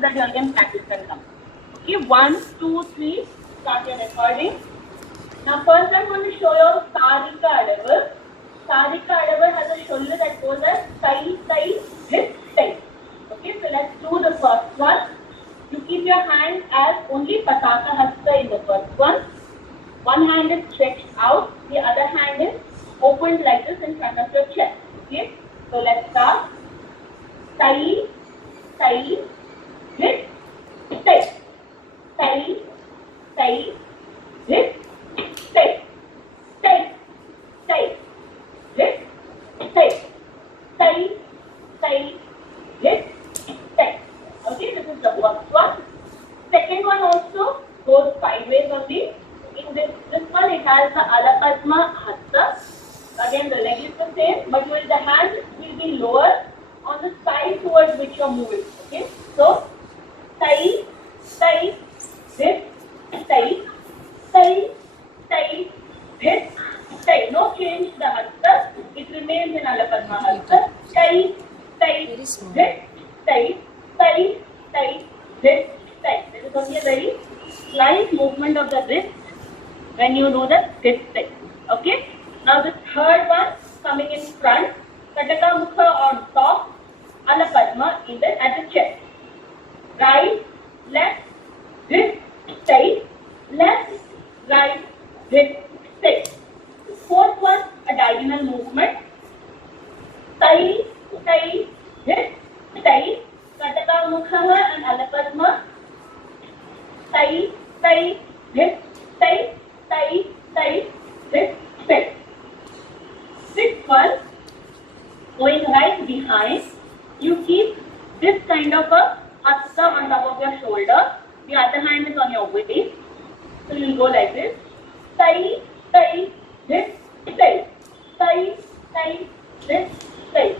so that you all can practice and come. Okay, 1, 2, 3, start your recording. Now first I'm going to show you Sarika Adavu. Sarika Adavu has a shoulder that goes as sai, sai, hip, tai. Okay, so let's do the first one. You keep your hand as only Pataka Hasta in the first one. One hand is stretched out, the other hand is opened like this in front of your chest. Okay, so let's start. Sai, sai, hip, tai. Sai, sai, hip, tai. Tai, tai, hip, tai. Sai, sai, hip, tai. Okay, this is the first one. Second one also goes sideways only. In this one it has the Alapadma Hasta. Again the leg is the same, but the hand will be lower on the side towards which you are moving. Okay, so sai, sai, hip, tai, sai, sai, hip, tai. No change to the Hasta. It remains in Alapadma Hasta. Tai, tai, hip, tai, tai, tai, hip, tai. This is only a very slight movement of the wrist when you do the hip tai. Okay. Now the third one coming in front, Kataka Mukha on top, Alapadma in at the chest. Right, left, hip, tai, left, right, hip, tai. Fourth one, a diagonal movement. Tai, tai, hip, tai, Kataka Mukha and Alapadma. Tai, tai, hip, tai, tai, tai, hip, tai. Sixth one, going right behind, you keep this kind of a hasta on top of your shoulder. The other hand is on your waist. So you will go like this. Tai, tai, hip, tai. Tai, tai, hip, tai.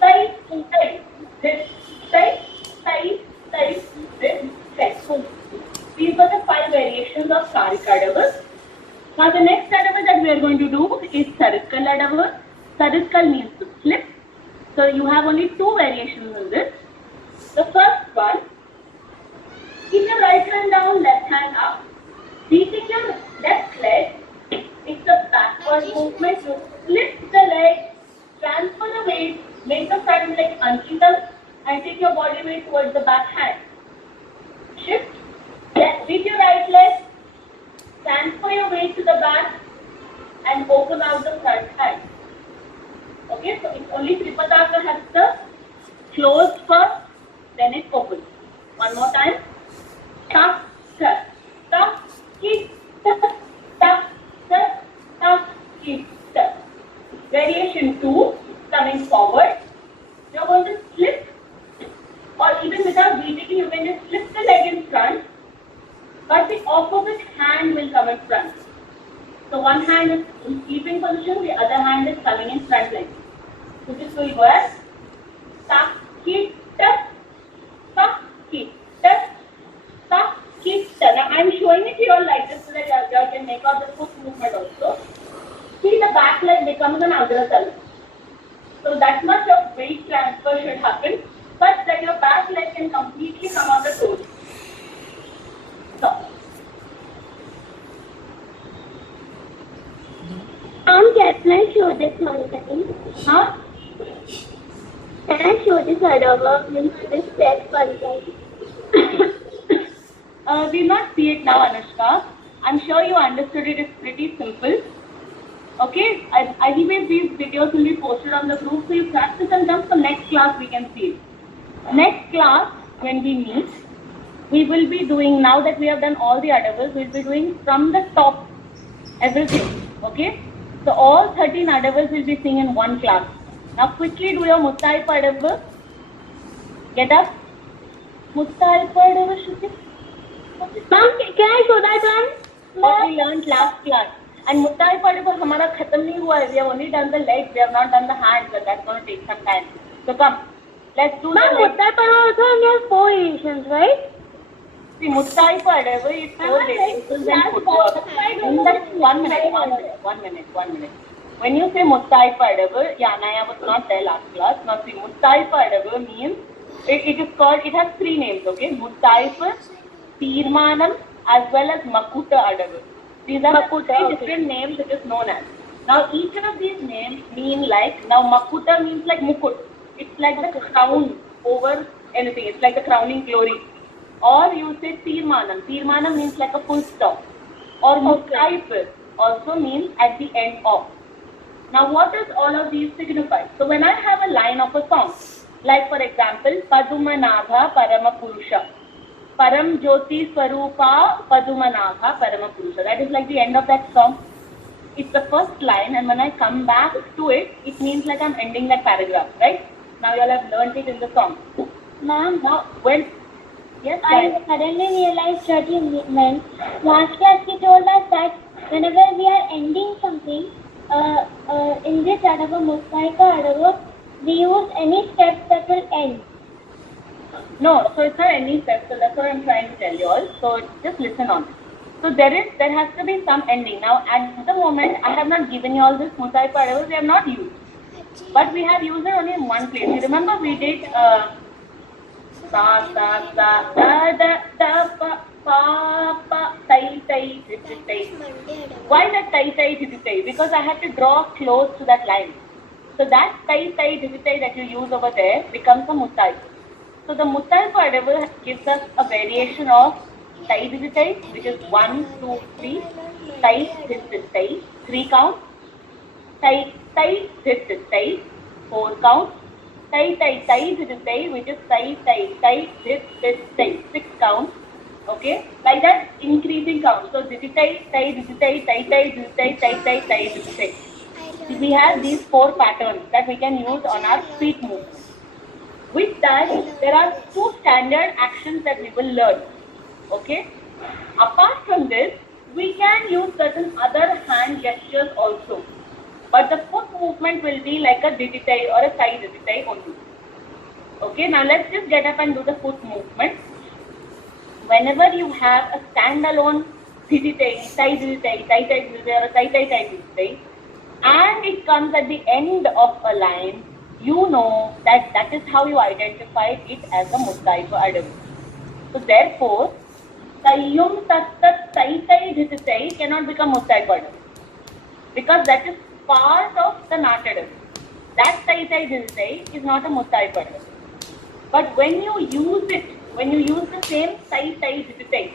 Tai, tai, hip, tai. Tai, tai, hip, tai. So these were the 5 variations of Sarika Adavu. Now the next Adavu that we are going to do is Sarikal Adavu. Sarikal means to slip. So you have only 2 variations in this. The first one, keep your right hand down, left hand up. Reaching your left leg, it's a backward movement. You slip the leg, transfer the weight, make the front leg uneven and take your body weight towards the back hand. Shift. With your right leg, transfer your weight to the back and open out the front hand. Okay, so it's only Tripataka Hasta. Closed first, then it opens. One more time. Tuck, tuck, tuck, keep, tuck, tuck, tuck, tuck, keep, tuck. Variation 2, coming forward. You're going to slip, or even without breathing, you can just slip the leg in front. But the opposite hand will come in front. So one hand is in sleeping position, the other hand is coming in front like this. So this will go as tuck, keep, tuck, tuck, keep, tuck, tuck, keep, tuck. Now I am showing it to you all like this so that you can make out the foot movement also. See, the back leg becomes an Agratala. So that much of weight transfer should happen, but that your back leg can completely come on the toes. Can I show this one second? Huh? Can I show this Adavu? This step one We'll not see it now, Anushka. I'm sure you understood it. It's pretty simple. Okay? Anyways, these videos will be posted on the group, so you practice and then for next class we can see it. Next class, when we meet, we will be doing, now that we have done all the Adavus, we'll be doing from the top, everything. Okay? So all 13 Adavus will be seen in one class. Now quickly do your Muttaipa Adavu. Get up. Muttaipa Adavu, Shruti. Mom, can I show that one? What we learned last class. And Muttaipa Adavu hamara khatam nahi hua hai. We have only done the legs, we have not done the hands, and that's going to take some time. So come, let's do Mom, the legs. Muttaipa also has 4 variations, right? See, Muttaipa Adavu is 4 variations and footwork. In that 1 minute. When you say Muttaipa Adavu, Yanaya was not there last class. Now see, Muttaipa Adavu means It is called, it has three names, okay? Muttaipu, Tirmanam, as well as Makuta Adavu. These are the three different names it is known as. Now each of these names mean like, now Makuta means like Mukut. It's like the crown over anything. It's like the crowning glory. Or you say Tirmanam. Tirmanam means like a full stop. Or Muttaipu also means at the end of. Now what does all of these signify? So when I have a line of a song, like for example, Padumanabha Paramapurusha. Param Jyoti Swarupa Padumanabha Paramapurusha. That is like the end of that song. It's the first line, and when I come back to it, it means like I'm ending that paragraph, right? Now you all have learnt it in the song. Ma'am, Now when, yes, I suddenly realized what you meant. Last class you told us that whenever we are ending something, in this Adava, Mustaika Adava, we use any steps that will end. no, so it's not any step, so that's what I'm trying to tell you all. So just listen on. So there has to be some ending. Now at the moment, I have not given you all this Muttaipu Adavu, we have not used. But we have used it only in one place. You remember we did sa sa sa da da da pa pa pa tai tai tai. Why that tai tai tai? Because I had to draw close to that line. So that tai tai tai that you use over there becomes a Muttaipu. So the Muttaipu Adavu gives us a variation of tai tai, which is 1, 2, 3, tai tai, 3 count, tai tai tai, 4 count, tai tai tai, which is tai tai, 6 count. Okay, like that increasing count. So tai. We have these 4 patterns that we can use on our feet movement. With that, there are 2 standard actions that we will learn. Okay. Apart from this, we can use certain other hand gestures also. But the foot movement will be like a digitai or a thigh digitai only. Okay, now let's just get up and do the foot movement. Whenever you have a standalone digitai, thigh digitai, tai tai digitai or a tai tai tai digitai, and it comes at the end of a line, you know that that is how you identify it as a Muttaipu Adavu. So therefore, Tayyum tat tat tai tai digitai cannot become Muttaipu Adavu, because that is part of the Natadavu. That tai tai digitai is not a Muttaipu Adavu. But when you use it, when you use the same tai tai digitai,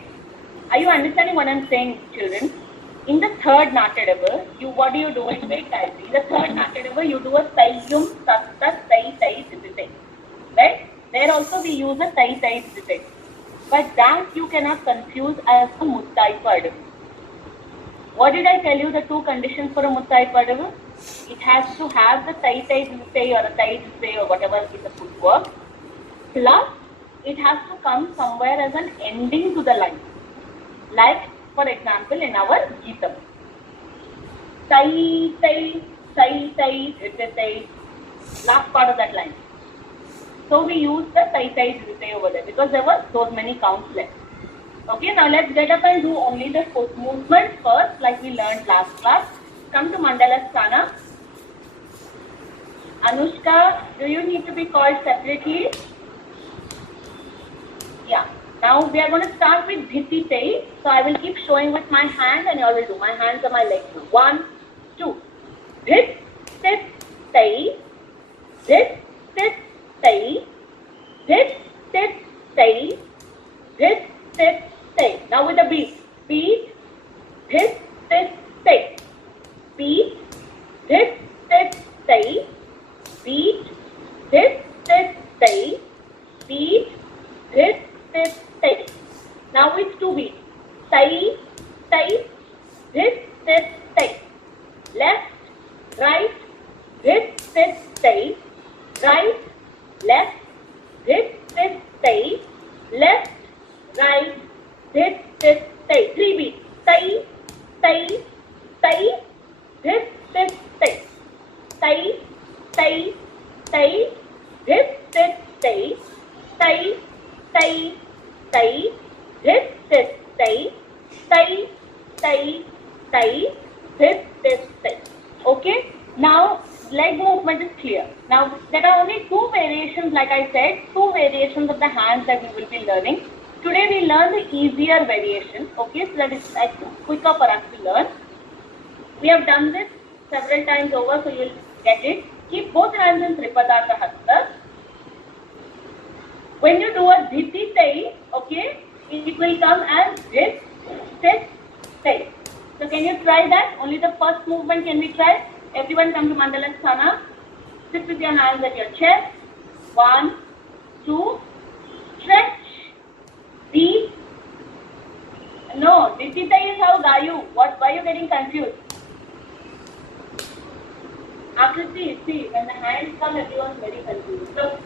are you understanding what I'm saying, children? In the third Natadavu, what do you do? In the third Natadavu, you do a Tayyum tat tat tai tai digitai. Right? There also we use a tai tai digitai. But that you cannot confuse as a Muttaipu Adavu. What did I tell you the 2 conditions for a Muttaipu Adavu? It has to have the tai tai digitai or a tai digitai or whatever is the footwork. Plus, it has to come somewhere as an ending to the line. Like, for example, in our Geetam. Tai tai, tai tai, digitai. Last part of that line. So we use the tai tai digitai over there because there were so many counts left. Okay, now let's get up and do only the foot movement first, like we learned last class. Come to Mandala Sthana. Anushka, do you need to be called separately? Yeah. Now we are going to start with Dhiti Tai. So I will keep showing with my hand and you all will do. My hands are my legs. 1, 2. Dhit, tit, tai. Dhit, tit, tai. Dhit, tit, tai. Dhit, tit, tai. Now with the beat. Beat, dhit, tit, tai. Beat, dhit, tit, tai. Beat, dhit, tit, tai. Beat, dhit, tit, tai. Now with 2 beats. Tai, tai, dhit, tit, tai. Left, right, dhit, tit, tai. Right, left, dhit, tit, tai. Left, right, dhit, tit, tai. 3 beats. Tai, tai, tai, dhit, tit, tai. Tai, tai, tai, dhit, tit, tai. Tai, tai, tai, dhit, tit, tai. Tai, tai, tai, dhit, tit, tai. Okay? Now, leg movement is clear. Now, there are only two variations, like I said, two variations of the hands that we will be learning. Today we learn the easier variation, okay, so that is like quicker for us to learn. We have done this several times over, so you will get it. Keep both hands in Tripadaka Hasta. When you do a Dhiti Tai, okay, it will come as Dhit, Sit, Tai. So can you try that? Only the first movement can we try? Everyone come to Mandalasthana. Sit with your hands at your chest. 1, 2, stretch. Deep. No, Dhiti Tai is how Gayu. Why are you getting confused? Akriti, see, when the hands come, everyone is very confused. So,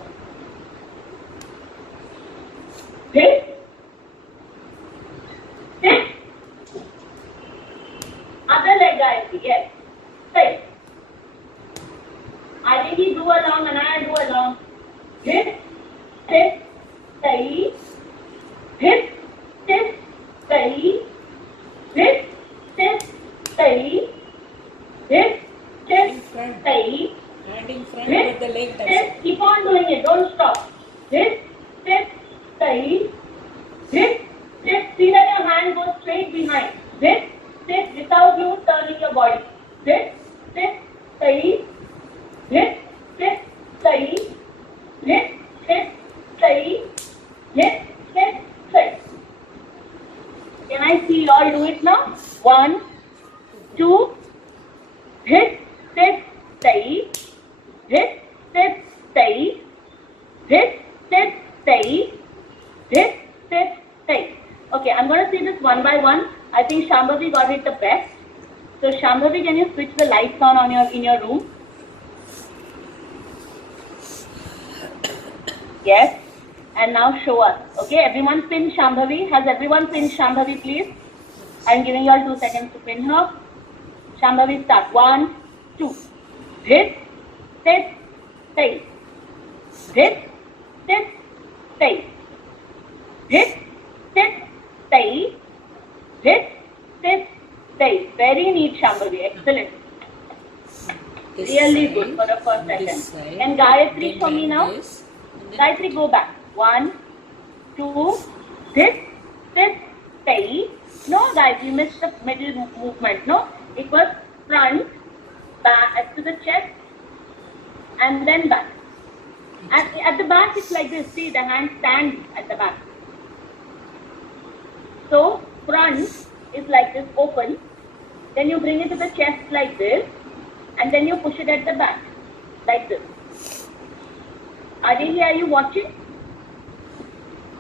hit, sit, other leg Gayatri, yes, sit. Aditi, do along, Anaya, do along. Hit, sit, stay, hit, sit, stay, hit, sit, stay, hit, sit, stay, And in front hit, with the leg touch. sit, keep on doing it, don't stop. Hit, sit, stay, hit, sit, see that your hand goes straight behind. Hit, sit, without you turning your body. Hit, sit, stay, hit, sit, stay, hit, sit, stay, hit, sit, stay. Can I see you all do it now? 1, 2, hit, sit, stay, hit, sit, stay, hit, sit, stay, hit, sit, stay. Okay, I'm going to see this one by one. I think Shambhavi got it the best. So Shambhavi, can you switch the lights on in your room? Yes. And now show us. Okay, everyone pin Shambhavi. Has everyone pinned Shambhavi, please? I'm giving you all 2 seconds to pin her. Shambhavi, start. 1, 2. Hit, sit, stay. Hit, sit, stay. Hit, sit, stay. Hit, sit, stay. Very neat, Shambhavi. Excellent. This Really side, good for the first this second. side, And Gayatri, then show me like now. this, and then Gayatri, go back. 1, 2, hit, sit, stay. No, guys, you missed the middle movement. No, it was front, back to the chest, and then back. And at the back, it's like this. See, the hand stands at the back. So, front is like this, open. Then you bring it to the chest like this, and then you push it at the back, like this. Aditi, are you watching?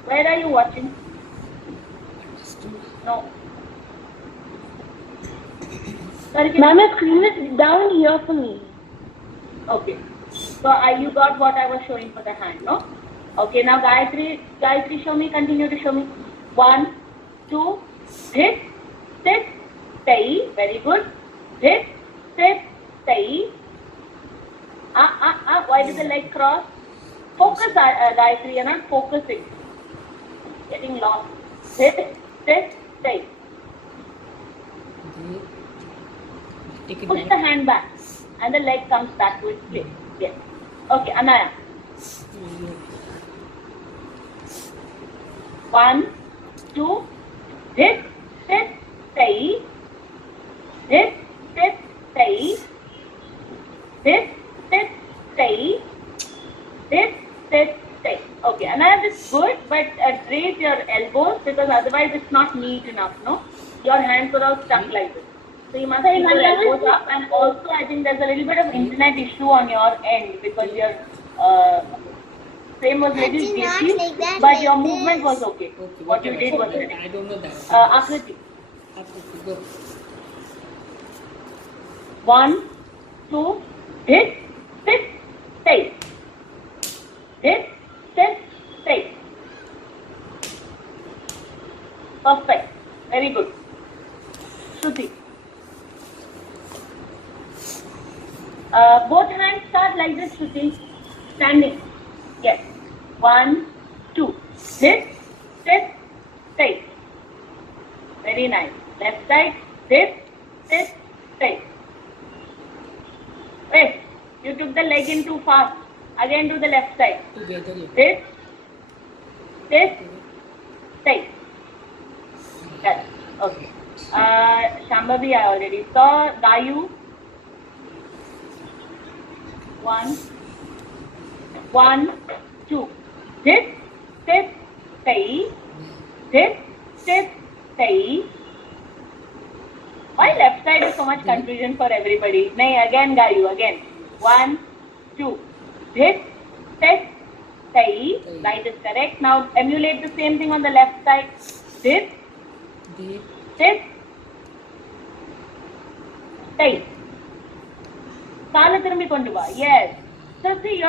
Where are you watching? No. Ma'am, your screen is down here for me. Okay. So you got what I was showing for the hand, no? Okay, now Gayatri, show me, continue to show me. 1, 2, hit, sit, stay. Very good. Hit, sit, stay. Why did the leg cross? Focus, Gayatri, you're not focusing. Getting lost. Hit, sit, stay. take it Push back. the hand back and the leg comes back to its place. Yes. Okay, Anaya. 1, 2, hit, sit, stay. Hit, sit, stay. Hit, sit, stay. Hit, sit, stay. Okay, Anaya, this is good, but raise your elbows because otherwise it's not neat enough, no? Your hands are all stuck like this. So you must keep your elbows up, and also I think there's a little bit of internet issue on your end because your frame was little shaky, like that, but like your this. movement was okay. Okay, What you whatever. did was Okay, good. I don't know that. Akriti. Akriti, go. 1, 2, hit, sit, stay. Hit, sit, stay. Perfect. Very good. Shruti. Both hands start like this, Shruti. Standing. Yes. 1, 2. Hit, sit, stay. Very nice. Left side. Hit, sit, stay. Wait. You took the leg in too fast. Again do the left side. Together. This, stay. Yes. Okay. Shambhavi, I already saw. Dayu. 1, 2. This, stay. This, stay. Why left side is so much confusion for everybody? Nay, again, Gayu, again. 1, 2. This, stay. Right is correct. Now emulate the same thing on the left side. This, stay. Kala tirumbi kondu va. Yes. So see,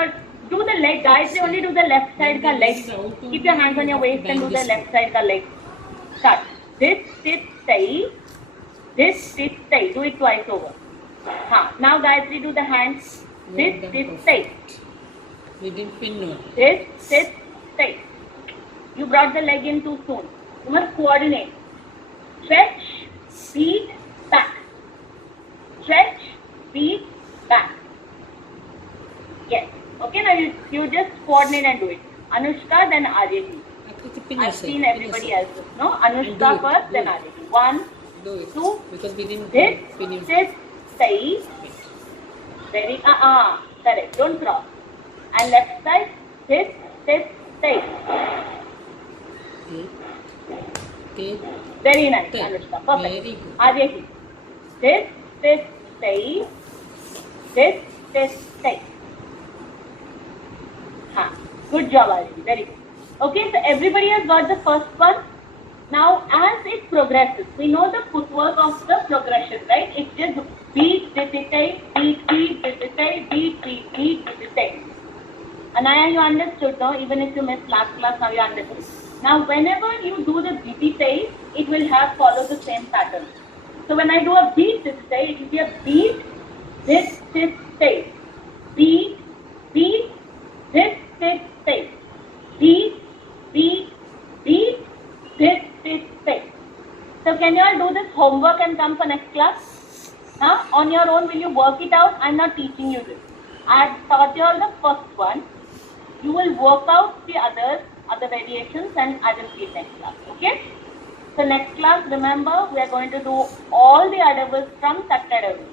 do the leg, guys. Only do the left side ka leg. Keep your hands on your waist and do the left side ka leg. Start. This, stay. This, stay. Do it twice over. Now, guys, we do the hands. This, stay. We didn't pin no. This, stay. You brought the leg in too soon. You must coordinate. Stretch, beat, back. Stretch, beat, back. Yes. Okay, now you just coordinate and do it. Anushka, then Aryati. I've seen everybody else. No? Anushka first, then Aryati. 1, Do it. 2. Because we didn't This, pin you. stay. Very, correct. Don't cross. And left side, this, stay. Okay. Very nice, Stay. Anushka. Perfect. Very good. Aryati. This, stay. This, stay. Good job, Aryati. Very good. Okay, so everybody has got the first one. Now, as it progresses, we know the footwork of the progression, right? It's just beat, beat. Anaya, you understood, no? Even if you missed last class, now you understood. Now, whenever you do the beat, it will follow the same pattern. So when I do a beat, it will be a beat, this, stay. Beat, this, stay. Beat, this, stay. So can you all do this homework and come for next class? On your own, will you work it out? I'm not teaching you this. I've taught you all the first one. You will work out the other variations, and I will see next class. Okay? So next class, remember, we are going to do all the adavas from Sattadavu.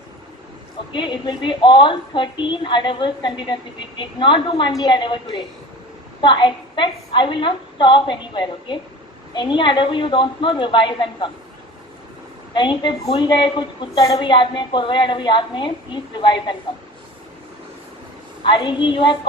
Okay? It will be all 13 adavas continuously. We did not do Mandi adava today. So I expect I will not stop anywhere. Okay? Any adavu you don't know, revise and come. कहीं पे भूल गए कुछ कुत्तड़वी याद में कोरवे अड़वी याद में, please revise and come. Arigi, you have